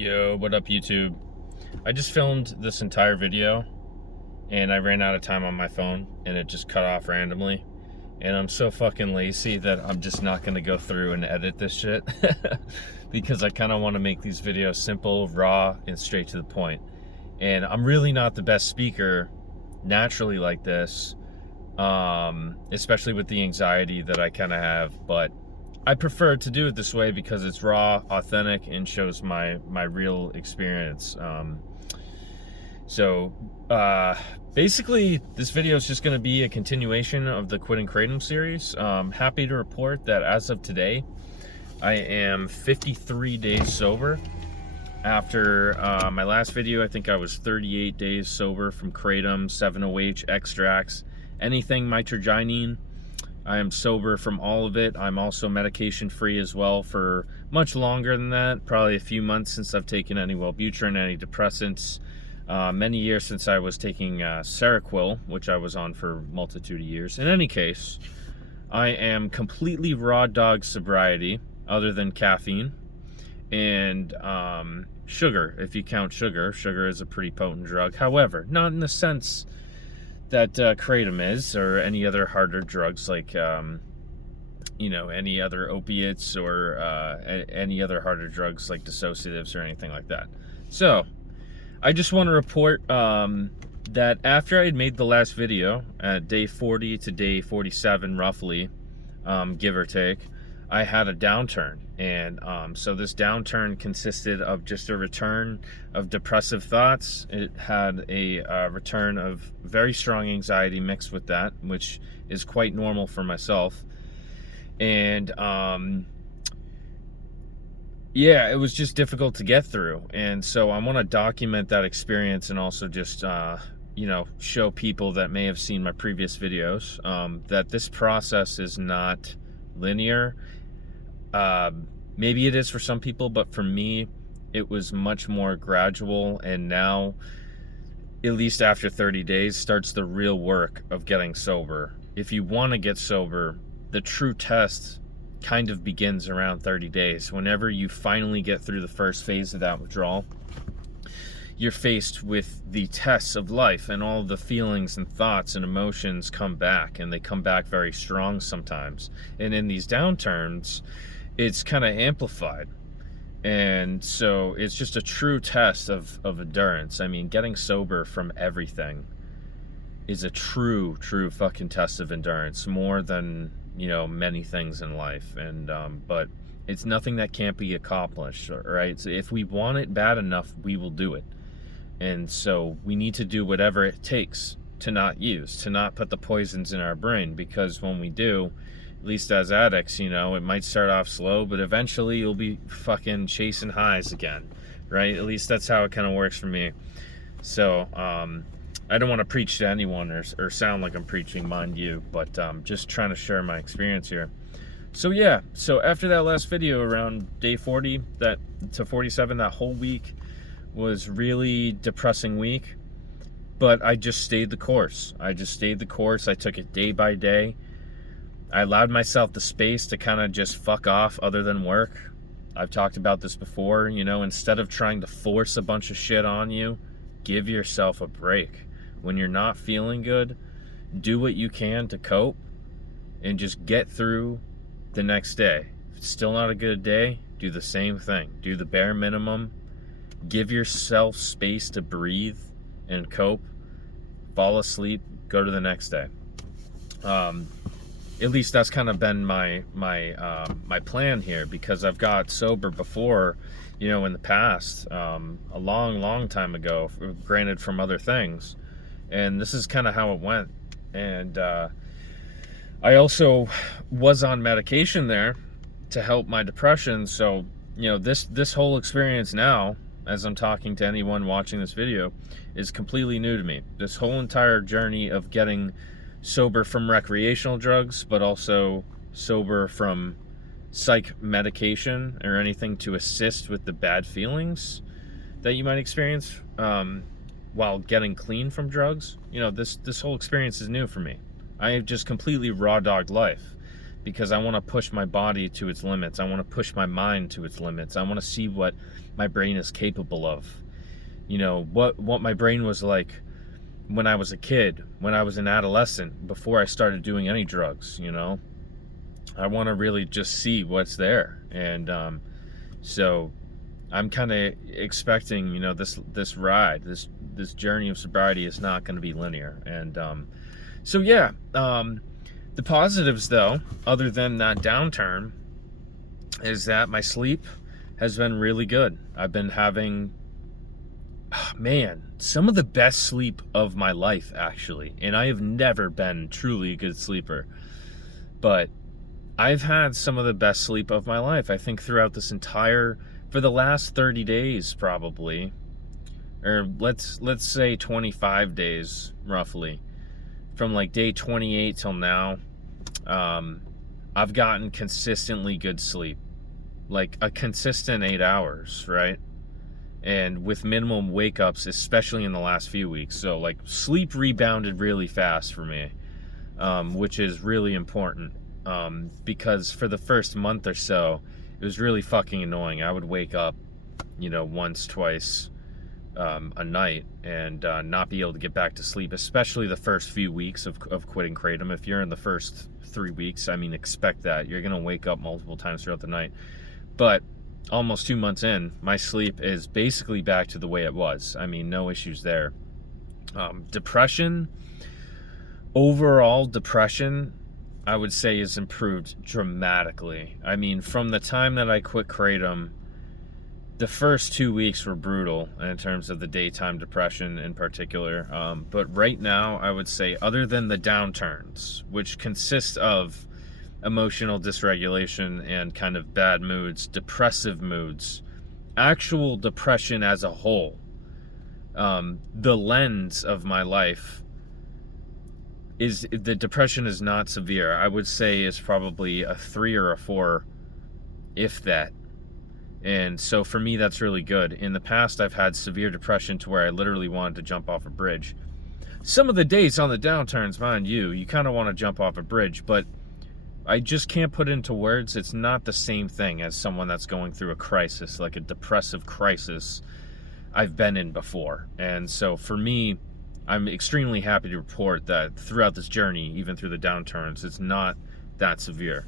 Yo, what up YouTube? I just filmed this entire video and I ran out of time on my phone and it just cut off randomly. And I'm so fucking lazy that I'm just not gonna go through and edit this shit because I kind of want to make these videos simple, raw, and straight to the point. And I'm really not the best speaker naturally like this, especially with the anxiety that I kind of have, but I prefer to do it this way because it's raw, authentic, and shows my real experience. Basically, this video is just going to be a continuation of the Quitting Kratom series. Happy to report that as of today, I am 53 days sober. After my last video, I think I was 38 days sober from Kratom, 7-OH, extracts, anything mitragynine. I am sober from all of it. I'm also medication free as well for much longer than that, probably a few months since I've taken any Wellbutrin, any depressants, many years since I was taking Seroquel, which I was on for a multitude of years. In any case, I am completely raw dog sobriety other than caffeine and sugar, if you count sugar. Sugar is a pretty potent drug. However, not in the sense that Kratom is, or any other harder drugs like, any other opiates or any other harder drugs like dissociatives or anything like that. So, I just want to report that after I had made the last video, at day 40 to day 47 roughly, give or take, I had a downturn. And so this downturn consisted of just a return of depressive thoughts. It had a return of very strong anxiety mixed with that, which is quite normal for myself. And yeah, it was just difficult to get through. And so I want to document that experience and also just, show people that may have seen my previous videos that this process is not linear. Maybe it is for some people, but for me, it was much more gradual. And now, at least after 30 days, starts the real work of getting sober. If you want to get sober, the true test kind of begins around 30 days. Whenever you finally get through the first phase of that withdrawal, you're faced with the tests of life, and all the feelings and thoughts and emotions come back, and they come back very strong sometimes. And in these downturns, it's kind of amplified. And so it's just a true test of endurance. I mean, getting sober from everything is a true fucking test of endurance, more than, many things in life. And but it's nothing that can't be accomplished, right? So if we want it bad enough, we will do it. And so we need to do whatever it takes to not put the poisons in our brain, because when we do, at least as addicts, it might start off slow, but eventually you'll be fucking chasing highs again, right? At least that's how it kind of works for me. So, I don't want to preach to anyone or sound like I'm preaching, mind you, but just trying to share my experience here. So yeah, so after that last video around day 40 to 47, that whole week was really depressing week, but I just stayed the course. I took it day by day. I allowed myself the space to kind of just fuck off other than work. I've talked about this before, instead of trying to force a bunch of shit on you, give yourself a break. When you're not feeling good, do what you can to cope and just get through the next day. If it's still not a good day, do the same thing. Do the bare minimum. Give yourself space to breathe and cope. Fall asleep, go to the next day. At least that's kind of been my plan here, because I've got sober before, in the past, a long time ago, granted from other things, and this is kind of how it went. And I also was on medication there to help my depression. So this whole experience now, as I'm talking to anyone watching this video, is completely new to me. This whole entire journey of getting sober from recreational drugs, but also sober from psych medication or anything to assist with the bad feelings that you might experience while getting clean from drugs. This whole experience is new for me. I have just completely raw dogged life. because I want to push my body to its limits. I want to push my mind to its limits. I want to see what my brain is capable of. You know, what my brain was like when I was a kid, when I was an adolescent, before I started doing any drugs, you know. I want to really just see what's there. And so I'm kind of expecting, you know, this ride, this journey of sobriety is not going to be linear. And so yeah, the positives though, other than that downturn, is that my sleep has been really good. I've been having, man, some of the best sleep of my life, actually. And I have never been truly a good sleeper, but I've had some of the best sleep of my life. I think throughout this entire, for the last 30 days probably, or let's say 25 days roughly, from like day 28 till now, I've gotten consistently good sleep, like a consistent 8 hours, right? And with minimum wake ups, especially in the last few weeks. So like sleep rebounded really fast for me, which is really important, because for the first month or so, it was really fucking annoying. I would wake up, you know, once, twice a night and not be able to get back to sleep, especially the first few weeks of quitting Kratom. If you're in the first 3 weeks, I mean, expect that. You're going to wake up multiple times throughout the night. But almost 2 months in, my sleep is basically back to the way it was. I mean, no issues there. Depression, overall depression, I would say is improved dramatically. I mean, from the time that I quit Kratom, the first 2 weeks were brutal in terms of the daytime depression in particular. But right now, I would say, other than the downturns, which consist of emotional dysregulation and kind of bad moods, depressive moods, actual depression as a whole, the lens of my life is, the depression is not severe. I would say is probably a 3 or a 4, if that. And so for me, that's really good. In the past, I've had severe depression to where I literally wanted to jump off a bridge. Some of the days on the downturns, mind you kind of want to jump off a bridge, but I just can't put into words. It's not the same thing as someone that's going through a crisis, like a depressive crisis I've been in before. And so for me, I'm extremely happy to report that throughout this journey, even through the downturns, it's not that severe.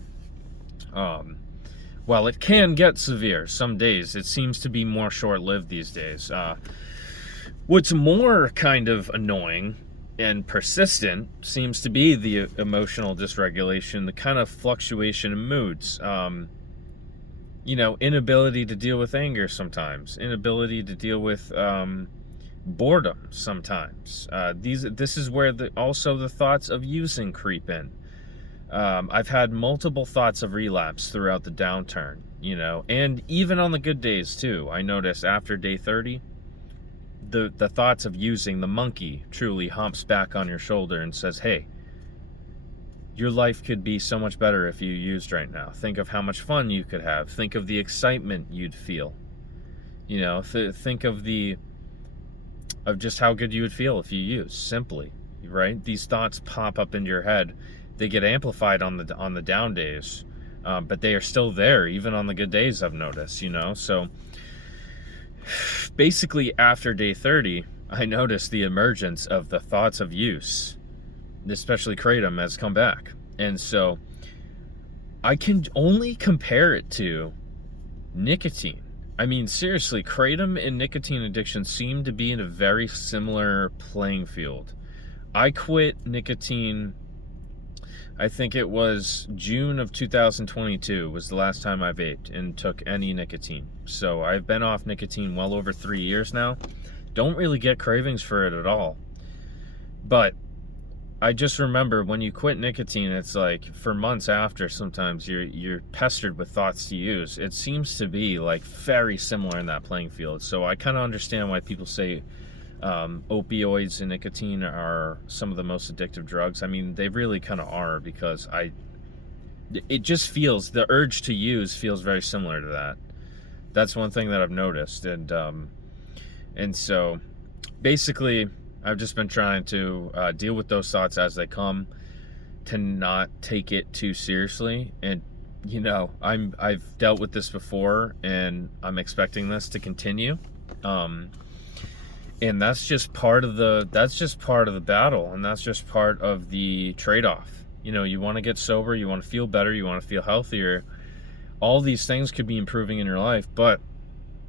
While it can get severe some days, it seems to be more short-lived these days. What's more kind of annoying and persistent seems to be the emotional dysregulation, the kind of fluctuation in moods. You know, inability to deal with anger sometimes, inability to deal with boredom sometimes. This is where also the thoughts of using creep in. I've had multiple thoughts of relapse throughout the downturn, you know, and even on the good days too. I noticed after day 30, the thoughts of using, the monkey truly humps back on your shoulder and says, hey, your life could be so much better if you used right now. Think of how much fun you could have. Think of the excitement you'd feel. You know, think of just how good you would feel if you use, simply, right? These thoughts pop up into your head. They get amplified on the down days, but they are still there even on the good days, I've noticed, you know. So basically after day 30, I noticed the emergence of the thoughts of use, especially Kratom, has come back. And so I can only compare it to nicotine. I mean, seriously, Kratom and nicotine addiction seem to be in a very similar playing field. I quit nicotine, I think it was June of 2022 was the last time I vaped and took any nicotine. So I've been off nicotine well over 3 years now. Don't really get cravings for it at all. But I just remember when you quit nicotine, it's like for months after, sometimes you're pestered with thoughts to use. It seems to be like very similar in that playing field. So I kind of understand why people say opioids and nicotine are some of the most addictive drugs. I mean, they really kind of are, because it just feels, the urge to use feels very similar to that. That's one thing that I've noticed. And so basically I've just been trying to deal with those thoughts as they come, to not take it too seriously. And you know, I've dealt with this before, and I'm expecting this to continue. And that's just part of the battle, and that's just part of the trade-off. You know, you want to get sober, you want to feel better, you want to feel healthier. All these things could be improving in your life, but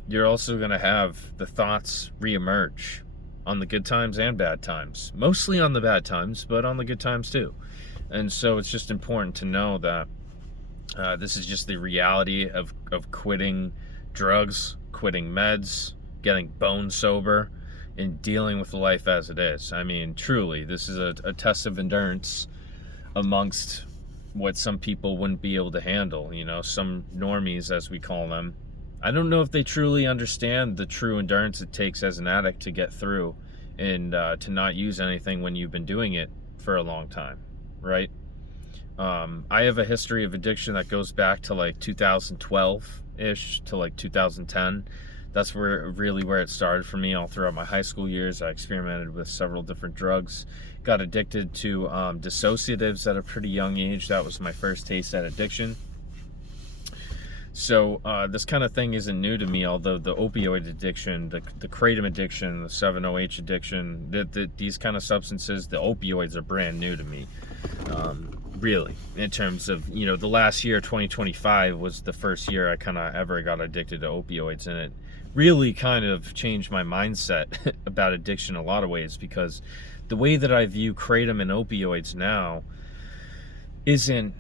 you're also going to have the thoughts reemerge on the good times and bad times. Mostly on the bad times, but on the good times too. And so it's just important to know that this is just the reality of quitting drugs, quitting meds, getting bone sober, and dealing with life as it is. I mean, truly, this is a test of endurance amongst what some people wouldn't be able to handle. You know, some normies, as we call them. I don't know if they truly understand the true endurance it takes as an addict to get through and to not use anything when you've been doing it for a long time, right? I have a history of addiction that goes back to like 2012-ish to like 2010. That's where it started for me. All throughout my high school years, I experimented with several different drugs. Got addicted to dissociatives at a pretty young age. That was my first taste at addiction. So this kind of thing isn't new to me, although the opioid addiction, the Kratom addiction, the 7-OH addiction, these kind of substances, the opioids are brand new to me. Really, in terms of, you know, the last year, 2025, was the first year I kind of ever got addicted to opioids, and it really kind of changed my mindset about addiction in a lot of ways, because the way that I view Kratom and opioids now isn't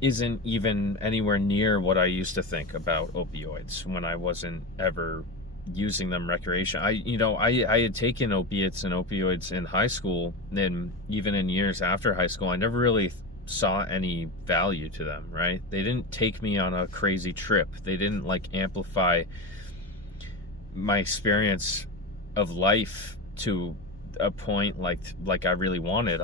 even anywhere near what I used to think about opioids when I wasn't ever using them recreation. I had taken opiates and opioids in high school, and even in years after high school, I never really saw any value to them, right? They didn't take me on a crazy trip. They didn't like amplify my experience of life to a point like I really wanted.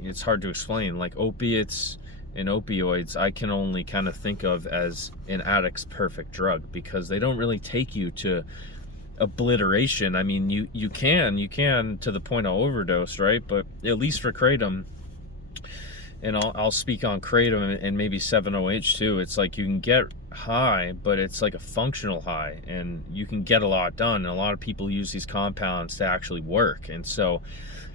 It's hard to explain. Like opiates and opioids, I can only kind of think of as an addict's perfect drug, because they don't really take you to obliteration. I mean, you can to the point of overdose, right? But at least for Kratom, and I'll speak on Kratom and maybe 7-OH too, it's like you can get high, but it's like a functional high, and you can get a lot done. And a lot of people use these compounds to actually work, and so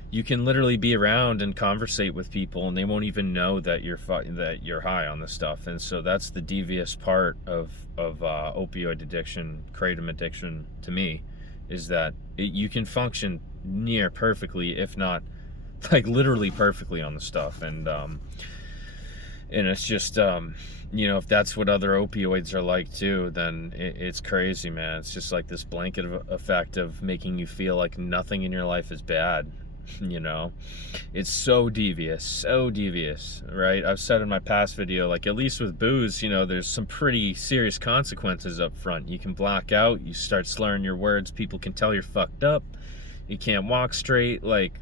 you can literally be around and conversate with people, and they won't even know that you're high on this stuff. And so that's the devious part of opioid addiction, Kratom addiction, to me, is that you can function near perfectly, if not like literally perfectly, on the stuff. And it's just you know, if that's what other opioids are like too, then it's crazy, man. It's just like this blanket effect of making you feel like nothing in your life is bad. You know, it's so devious, right? I've said in my past video, like, at least with booze, you know, there's some pretty serious consequences up front. You can black out, you start slurring your words, people can tell you're fucked up, you can't walk straight. Like,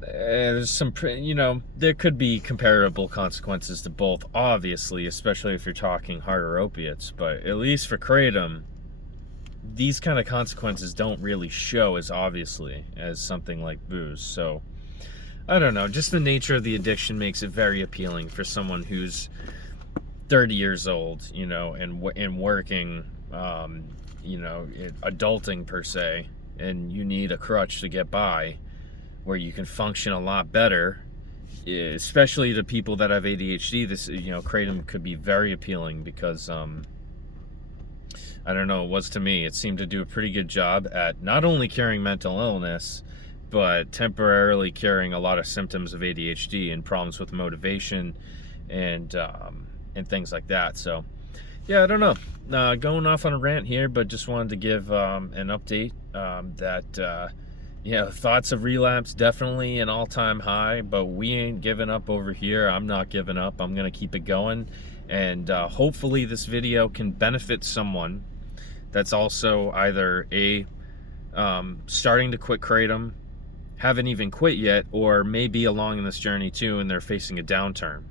there's some, you know, there could be comparable consequences to both, obviously, especially if you're talking harder opiates. But at least for Kratom, these kind of consequences don't really show as obviously as something like booze. So I don't know, just the nature of the addiction makes it very appealing for someone who's 30 years old, you know, and working, you know, adulting per se, and you need a crutch to get by, where you can function a lot better, especially to people that have ADHD. This, you know, Kratom could be very appealing, because I don't know, it was to me. It seemed to do a pretty good job at not only curing mental illness, but temporarily curing a lot of symptoms of ADHD and problems with motivation and things like that. So, yeah, I don't know. Going off on a rant here, but just wanted to give an update that, yeah, thoughts of relapse, definitely an all-time high, but we ain't giving up over here. I'm not giving up. I'm going to keep it going. And hopefully this video can benefit someone that's also either starting to quit Kratom, haven't even quit yet, or maybe along in this journey too, and they're facing a downturn.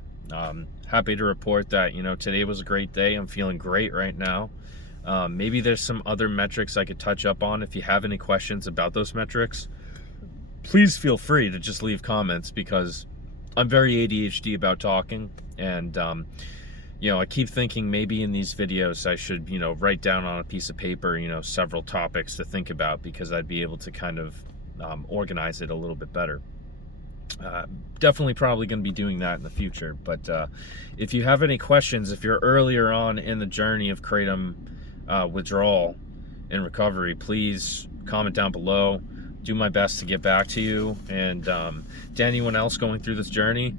Happy to report that, you know, today was a great day. I'm feeling great right now. Maybe there's some other metrics I could touch up on. If you have any questions about those metrics, please feel free to just leave comments, because I'm very ADHD about talking, and I keep thinking maybe in these videos I should, write down on a piece of paper, several topics to think about, because I'd be able to kind of organize it a little bit better. Definitely probably going to be doing that in the future. But if you have any questions, if you're earlier on in the journey of Kratom withdrawal and recovery, please comment down below. Do my best to get back to you. And to anyone else going through this journey,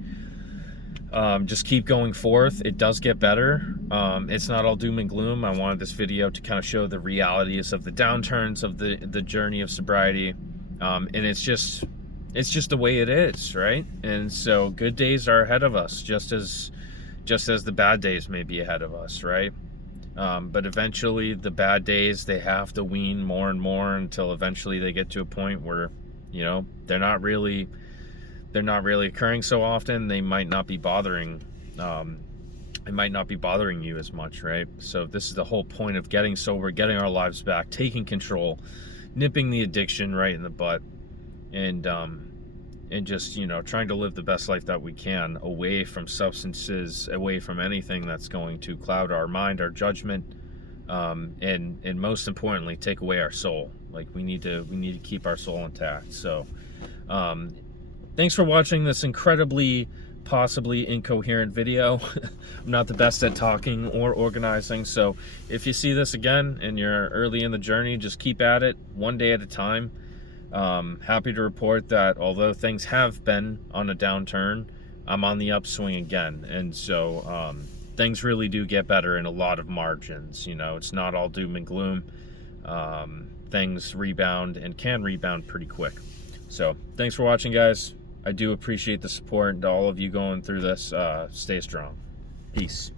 just keep going forth. It does get better. It's not all doom and gloom. I wanted this video to kind of show the realities of the downturns of the journey of sobriety. And it's just the way it is, right? And so good days are ahead of us, just as the bad days may be ahead of us, right? But eventually the bad days, they have to wean more and more until eventually they get to a point where, they're not really occurring so often. They might not be bothering, you as much, right? So this is the whole point of getting sober, getting our lives back, taking control, nipping the addiction right in the butt, and just, trying to live the best life that we can, away from substances, away from anything that's going to cloud our mind, our judgment, and most importantly, take away our soul. Like, we need to keep our soul intact. So thanks for watching this incredibly, possibly incoherent video. I'm not the best at talking or organizing, so if you see this again and you're early in the journey, just keep at it, one day at a time. Happy to report that although things have been on a downturn, I'm on the upswing again. And so things really do get better in a lot of margins. It's not all doom and gloom. Things rebound, and can rebound pretty quick. So thanks for watching, guys. I do appreciate the support, and to all of you going through this, stay strong. Peace.